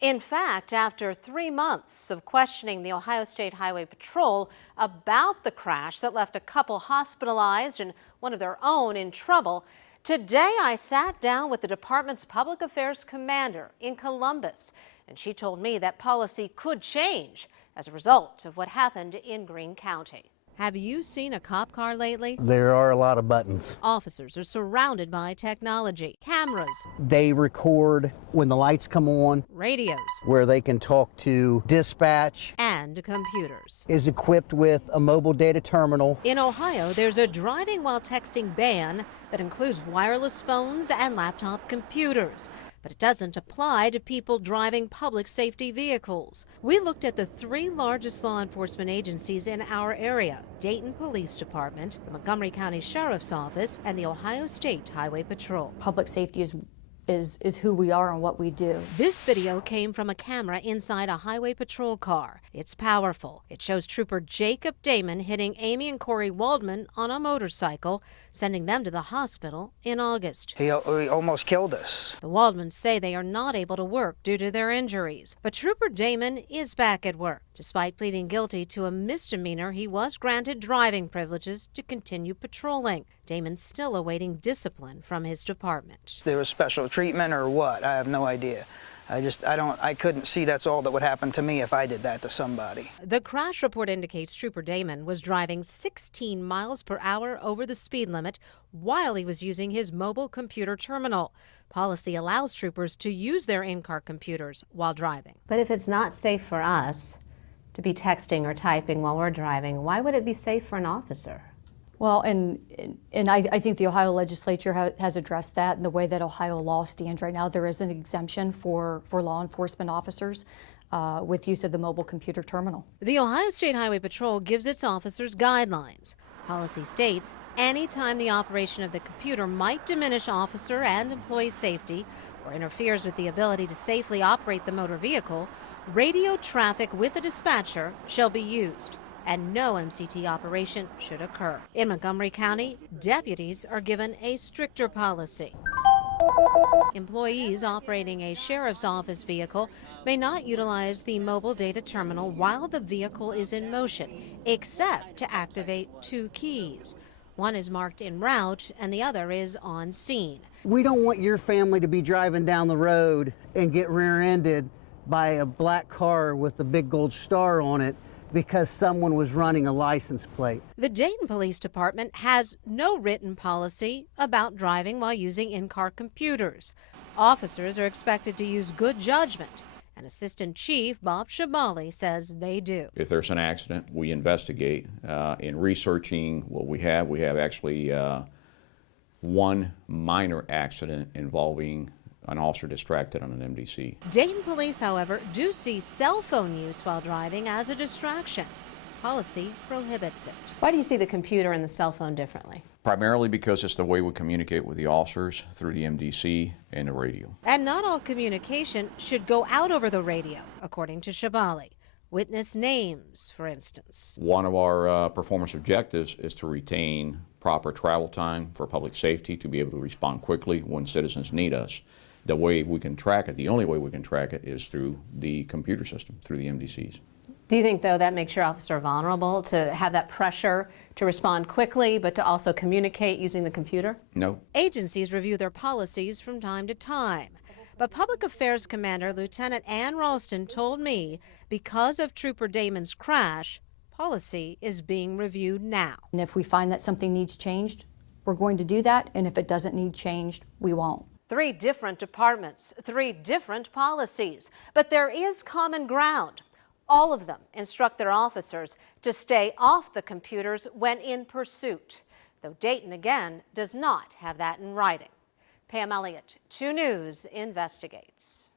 In fact, after 3 months of questioning the Ohio State Highway Patrol about the crash that left a couple hospitalized and one of their own in trouble, today I sat down with the department's public affairs commander in Columbus, and she told me that policy could change as a result of what happened in Greene County. Have you seen a cop car lately? There are a lot of buttons. Officers are surrounded by technology, cameras. They record when the lights come on. Radios. Where they can talk to dispatch. And computers. Is equipped with a mobile data terminal. In Ohio, there's a driving while texting ban that includes wireless phones and laptop computers. But it doesn't apply to people driving public safety vehicles. We looked at the 3 largest law enforcement agencies in our area: Dayton Police Department, the Montgomery County Sheriff's Office, and the Ohio State Highway Patrol. Public safety is who we are and what we do. This video came from a camera inside a highway patrol car. It's powerful. It shows Trooper Jacob Damon hitting Amy and Corey Waldman on a motorcycle, sending them to the hospital in August. He almost killed us. The Waldmans say they are not able to work due to their injuries. But Trooper Damon is back at work. Despite pleading guilty to a misdemeanor, he was granted driving privileges to continue patrolling. Damon's still awaiting discipline from his department. There was special treatment or what? I have no idea. I couldn't see that's all that would happen to me if I did that to somebody. The crash report indicates Trooper Damon was driving 16 miles per hour over the speed limit while he was using his mobile computer terminal. Policy allows troopers to use their in-car computers while driving. But if it's not safe for us to be texting or typing while we're driving, why would it be safe for an officer? Well, and I think the Ohio legislature has addressed that in the way that Ohio law stands right now. There is an exemption for law enforcement officers with use of the mobile computer terminal. The Ohio State Highway Patrol gives its officers guidelines. Policy states anytime the operation of the computer might diminish officer and employee safety or interferes with the ability to safely operate the motor vehicle, radio traffic with a dispatcher shall be used, and no MCT operation should occur. In Montgomery County, deputies are given a stricter policy. Employees operating a sheriff's office vehicle may not utilize the mobile data terminal while the vehicle is in motion, except to activate 2 keys. One is marked en route and the other is on scene. We don't want your family to be driving down the road and get rear-ended by a black car with a big gold star on it because someone was running a license plate. The Dayton Police Department has no written policy about driving while using in-car computers. Officers are expected to use good judgment, and Assistant Chief Bob Shabali says they do. If there's an accident, we investigate. In researching what we have actually one minor accident involving an officer distracted on an MDC. Dayton police, however, do see cell phone use while driving as a distraction. Policy prohibits it. Why do you see the computer and the cell phone differently? Primarily because it's the way we communicate with the officers through the MDC and the radio. And not all communication should go out over the radio, according to Shabali. Witness names, for instance. One of our performance objectives is to retain proper travel time for public safety, to be able to respond quickly when citizens need us. The way we can track it, the only way we can track it, is through the computer system, through the MDCs. Do you think, though, that makes your officer vulnerable to have that pressure to respond quickly, but to also communicate using the computer? No. Agencies review their policies from time to time. But Public Affairs Commander Lieutenant Ann Ralston told me because of Trooper Damon's crash, policy is being reviewed now. And if we find that something needs changed, we're going to do that. And if it doesn't need changed, we won't. 3 different departments, 3 different policies, but there is common ground. All of them instruct their officers to stay off the computers when in pursuit, though Dayton, again, does not have that in writing. Pam Elliott, 2 News investigates.